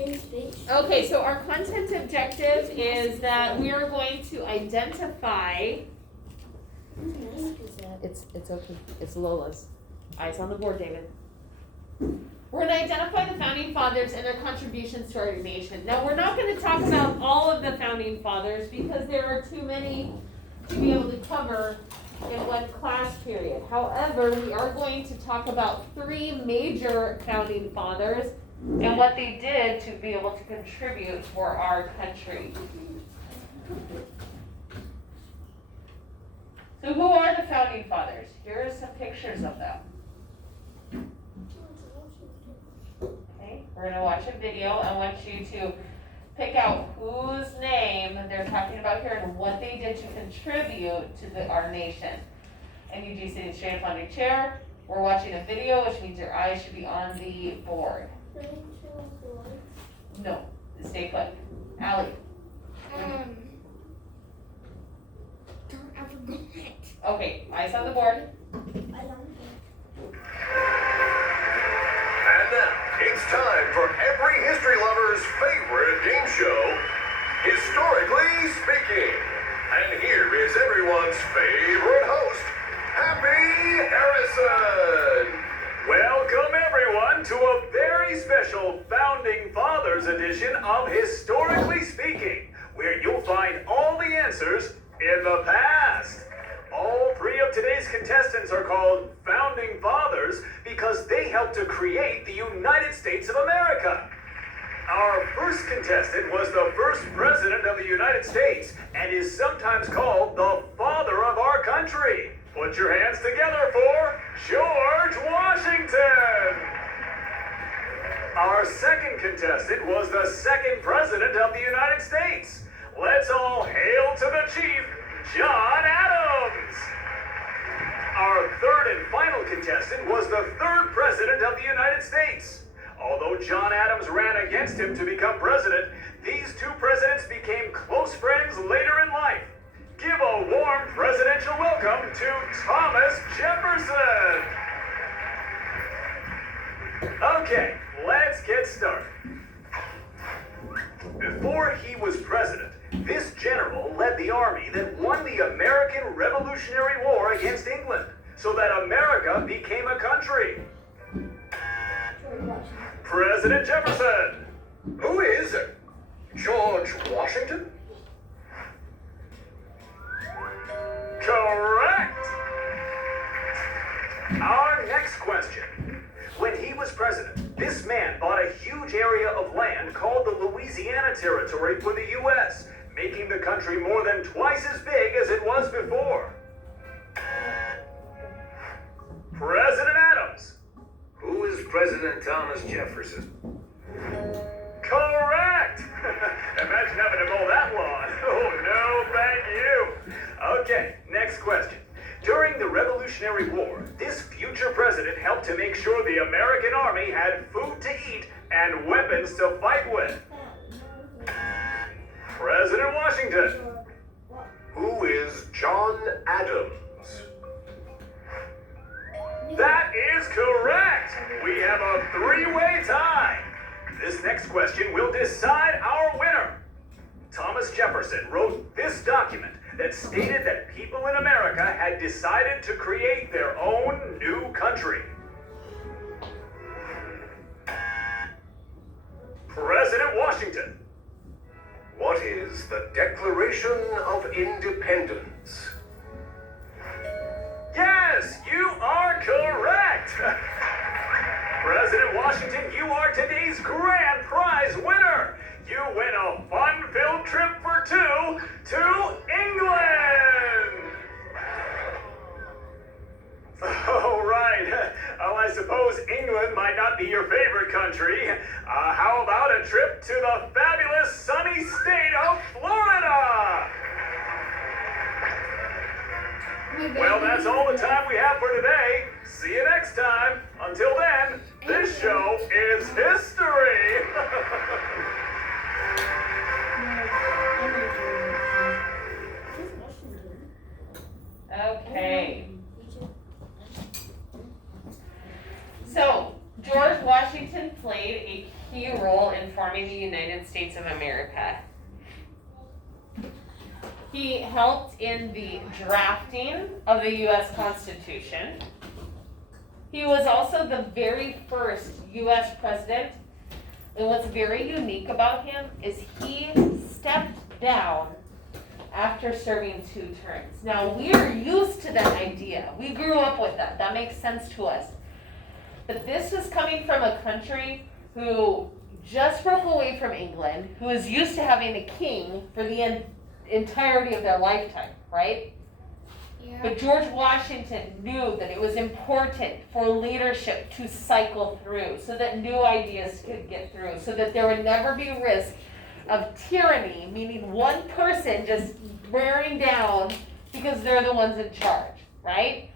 Okay, so our content objective is that we are going to identify. It's okay. It's Lola's. Eyes on the board, David. We're going to identify the founding fathers and their contributions to our nation. Now, we're not going to talk about all of the founding fathers because there are too many to be able to cover in one class period. However, we are going to talk about 3 major founding fathers and what they did to be able to contribute for our country. So who are the founding fathers? Here are some pictures of them. Okay, we're going to watch a video. I want you to pick out whose name they're talking about here and what they did to contribute to our nation. And you do sitting straight up on your chair. We're watching a video, which means your eyes should be on the board. No, stay put. Allie. Don't ever go it. Okay, eyes on the board. And now, it's time for every history lover's favorite game show, Historically Speaking. And here is everyone's favorite host, Happy Harrison. Welcome everyone to a very special Founding Fathers edition of Historically Speaking, where you'll find all the answers in the past. All 3 of today's contestants are called Founding Fathers because they helped to create the United States of America. Our first contestant was the first president of the United States and is sometimes called the father of our country. Put your hands together for George Washington. Our second contestant was the second president of the United States. Let's all hail to the chief, John Adams. Our third and final contestant was the third president of the United States. Although John Adams ran against him to become president, these 2 presidents became close friends later in life. Give a warm presidential welcome to Thomas Jefferson. Okay, let's get started. Before he was president, this general led the army that won the American Revolutionary War against England, so that America became a country. President Jefferson. Who is it? George Washington? Correct! Our next question. When he was president, this man bought a huge area of land called the Louisiana Territory for the U.S., making the country more than twice as big as it was before. President Adams. Who is President Thomas Jefferson? Correct! Imagine having to mow that lawn. Oh, no, thank you. Okay, next question. During the Revolutionary War, this future president helped to make sure the American army had food to eat and weapons to fight with. President Washington. Who is John Adams? That is correct! We have a 3-way tie. This next question will decide our winner. Thomas Jefferson wrote this document that stated that people in America had decided to create their own new country. President Washington. What is the Declaration of Independence? Yes, you are correct! President Washington, you are today's grand prize winner! You win a fun-filled trip for 2 to England! Oh, right. Well, I suppose England might not be your favorite country. How about a trip to the fabulous sunny state of Florida? Well, that's all the time we have for today. See you next time. Until then, this show is history. Okay. So, George Washington played a key role role in forming the United States of America. He helped in the drafting of the U.S. Constitution. He was also the very first U.S. president, and what's very unique about him is he stepped down after serving 2 terms. Now, we're used to that idea. We grew up with that. That makes sense to us. But this is coming from a country who just broke away from England, who is used to having a king for the entirety of their lifetime, right? Yeah. But George Washington knew that it was important for leadership to cycle through so that new ideas could get through, so that there would never be risk of tyranny, meaning one person just wearing down because they're the ones in charge, right?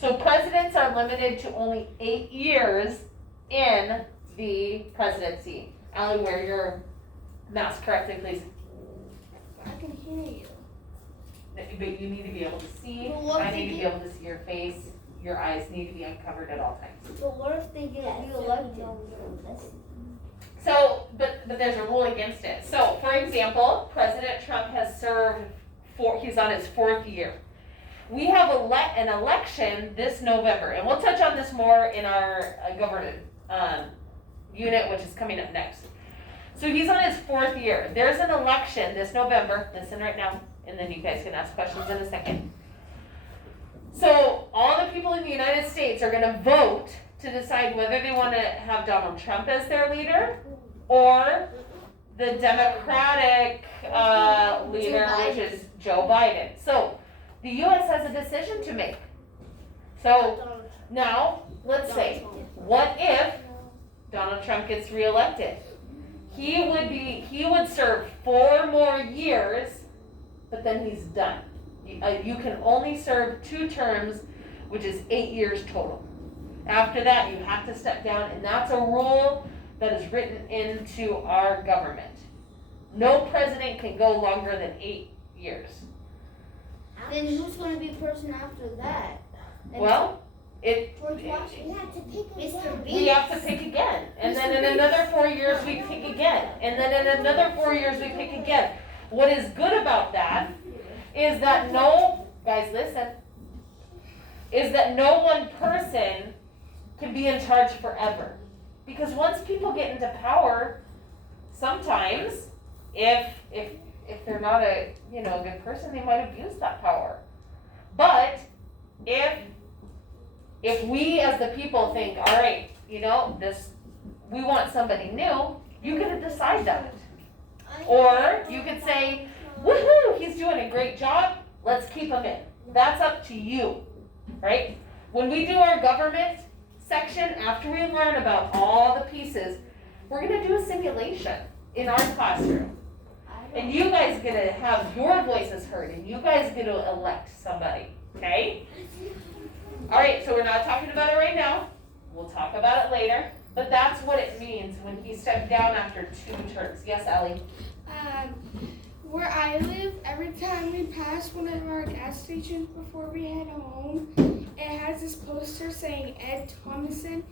So presidents are limited to only 8 years in the presidency. Allie, wear your mask correctly, please. I can hear you. But you need to be able to see. Well, what I if need they to be get- able to see your face. Your eyes need to be uncovered at all times. But what if they get reelected? So, but there's a rule against it. So, for example, President Trump has served he's on his 4th year. We have an election this November, and we'll touch on this more in our government unit, which is coming up next. So he's on his 4th year. There's an election this November. Listen right now, and then you guys can ask questions in a second. So all the people in the United States are going to vote to decide whether they want to have Donald Trump as their leader or the Democratic leader, which is Joe Biden. So the U.S. has a decision to make. So now, let's say, what if Donald Trump gets reelected? He would serve 4 more years, but then he's done. You can only serve 2 terms, which is 8 years total. After that, you have to step down, and that's a rule that is written into our government. No president can go longer than 8 years. Then who's going to be person after that? Well, George Washington. We have to pick Mr. Beast. we have to pick again. And then in another 4 years, we pick again. And then in another 4 years, we pick again. What is good about that is that guys listen, is that no one person can be in charge forever. Because once people get into power, sometimes, if they're not a good person, they might abuse that power. But if we as the people think, all right, we want somebody new, you get to decide that. Or you could say, woohoo, he's doing a great job, let's keep him in. That's up to you, right? When we do our government section, after we learn about all the pieces, we're gonna do a simulation in our classroom. And you guys get to have your voices heard, and you guys get to elect somebody, okay? All right, so we're not talking about it right now. We'll talk about it later. But that's what it means when he stepped down after 2 terms. Yes, Allie? Where I live, every time we pass one of our gas stations before we head home, it has this poster saying Ed Thomason,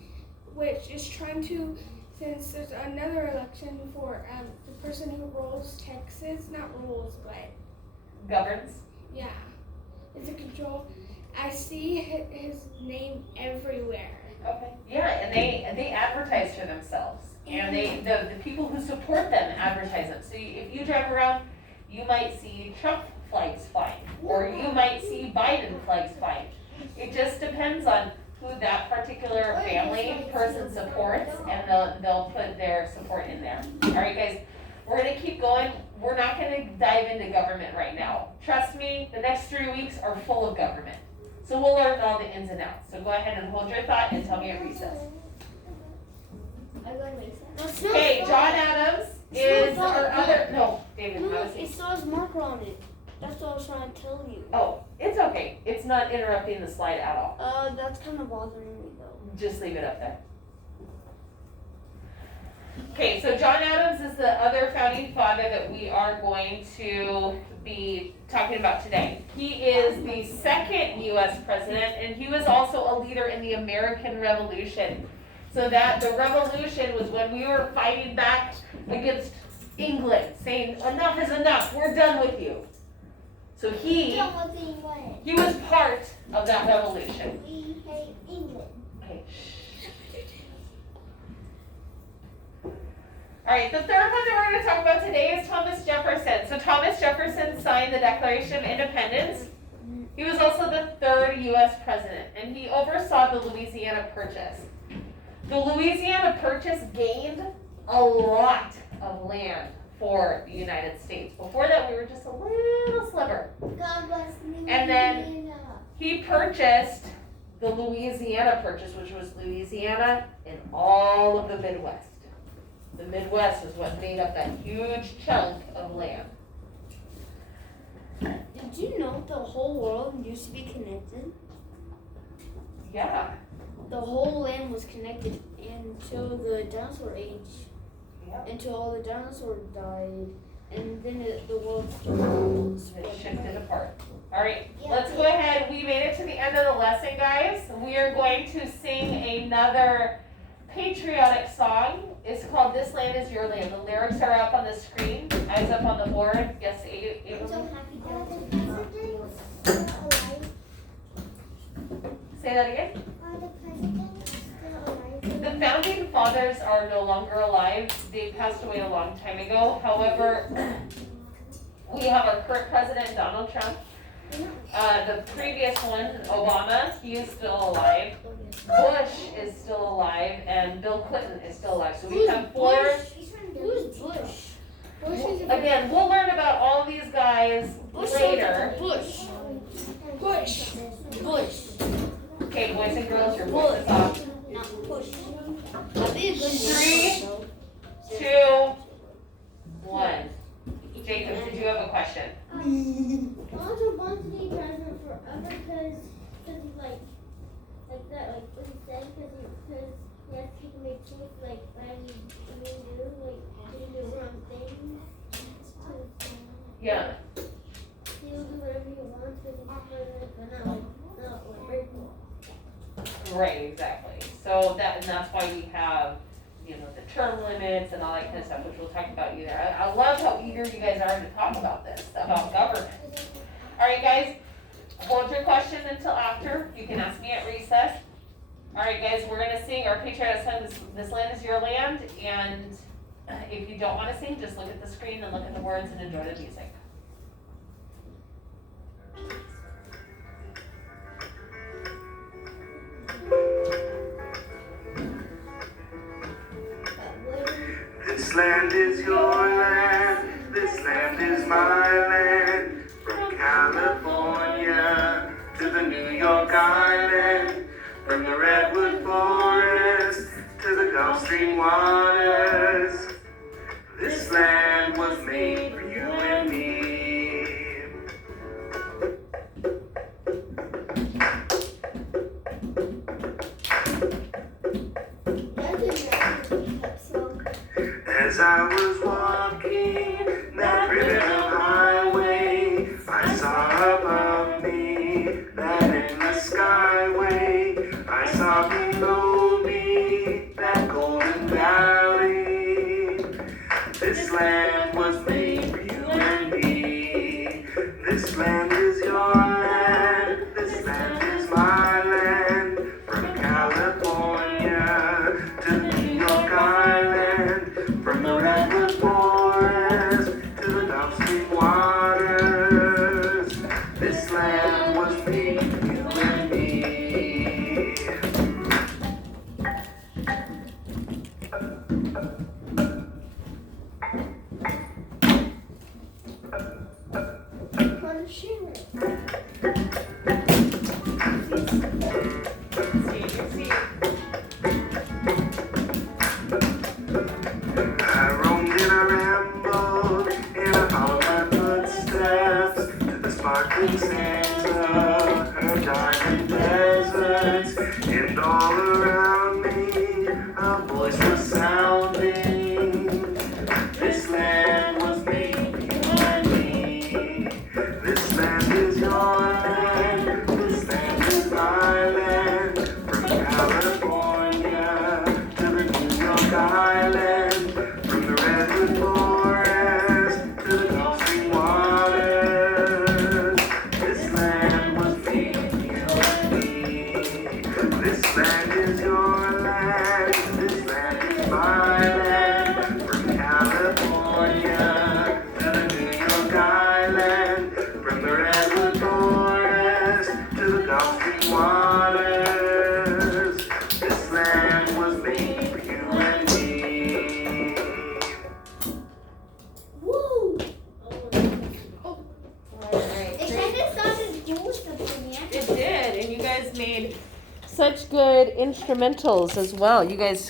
which is trying to, since there's another election for the person who rules Texas, not rules, but Governs? yeah, is a control. I see his name everywhere. Okay. Yeah, and they advertise for themselves. And the people who support them advertise them. So if you drive around, you might see Trump flags flying, or you might see Biden flags flying. It just depends on who that particular family person supports, and they'll put their support in there. All right, guys, we're gonna keep going. We're not gonna dive into government right now. Trust me, the next 3 weeks are full of government. So we'll learn all the ins and outs. So go ahead and hold your thought and tell me at recess. Okay, John Adams is our other, no, David, how Look, is it he? still has marker on it. That's what I was trying to tell you. Oh, it's okay. It's not interrupting the slide at all. That's kind of bothering me though. Just leave it up there. Okay, so John Adams is the other founding father that we are going to be talking about today. He is the second U.S. president, and he was also a leader in the American Revolution. So that the revolution was when we were fighting back against England, saying enough is enough, we're done with you. So he Don't with England. was part of that revolution. We hate England. Okay. Alright, the third one that we're going to talk about today is Thomas Jefferson. So Thomas Jefferson signed the Declaration of Independence. He was also the third U.S. president, and he oversaw the Louisiana Purchase. The Louisiana Purchase gained a lot of land for the United States. Before that, we were just a little sliver. God bless me. And then he purchased the Louisiana Purchase, which was Louisiana and all of the Midwest. The Midwest is what made up that huge chunk of land. Did you know the whole world used to be connected? Yeah. The whole land was connected until the dinosaur age. Yep. Until all the dinosaurs died. And then the world started It shifted apart. Alright, let's go ahead. We made it to the end of the lesson, guys. We are going to sing another patriotic song. It's called This Land Is Your Land. The lyrics are up on the screen. Eyes up on the board. Yes, I'm so Abel. happy that Say that again. Are the presidents still alive? The founding fathers are no longer alive. They passed away a long time ago. However, we have our current president, Donald Trump. The previous one, Obama, he is still alive. Bush is still alive, and Bill Clinton is still alive. So we have four. Who's Bush? Bush is Again, we'll learn about all of these guys later. Bush. Push. Bush. Okay, boys and girls, your voice is off. Not push. That'd be a good 3, 2, 1. Jacob, did you have a question? Also wants to be president forever because like that, like what he said, because he has to make choice, like when you do, like when you do wrong things. Yeah. He'll do whatever he wants because he's president, but not like Right, exactly. So that's why we have, you know, the term limits and all that kind of stuff, which we'll talk about you there. I love how eager you guys are to talk about this, about government. All right, guys, hold your question until after. You can ask me at recess. All right, guys, we're gonna sing our patriotic song, This Land Is Your Land, and if you don't wanna sing, just look at the screen and look at the words and enjoy the music. This land is your land, this land is my land. From California to the New York Island, from the Redwood Forest to the Gulf Stream waters. This land was made for you and me. As I was walking that ribbon of highway, I saw above me that endless skyway. I saw below me that golden valley. This land was made for you and me. This land is your land. This land is my land. From California to the New York Island, from the Redwood Forest to the Gulf Stream waters. This land was made for you and me. I roamed in a This land is your land, this land is my land. From California to the New York Island, from the Redwood Forest to the Gulf Stream waters. This land was made for you and me. Woo! Alright, It kind of sounded cool something, yeah. It did, and you guys made such good instrumentals as well. You guys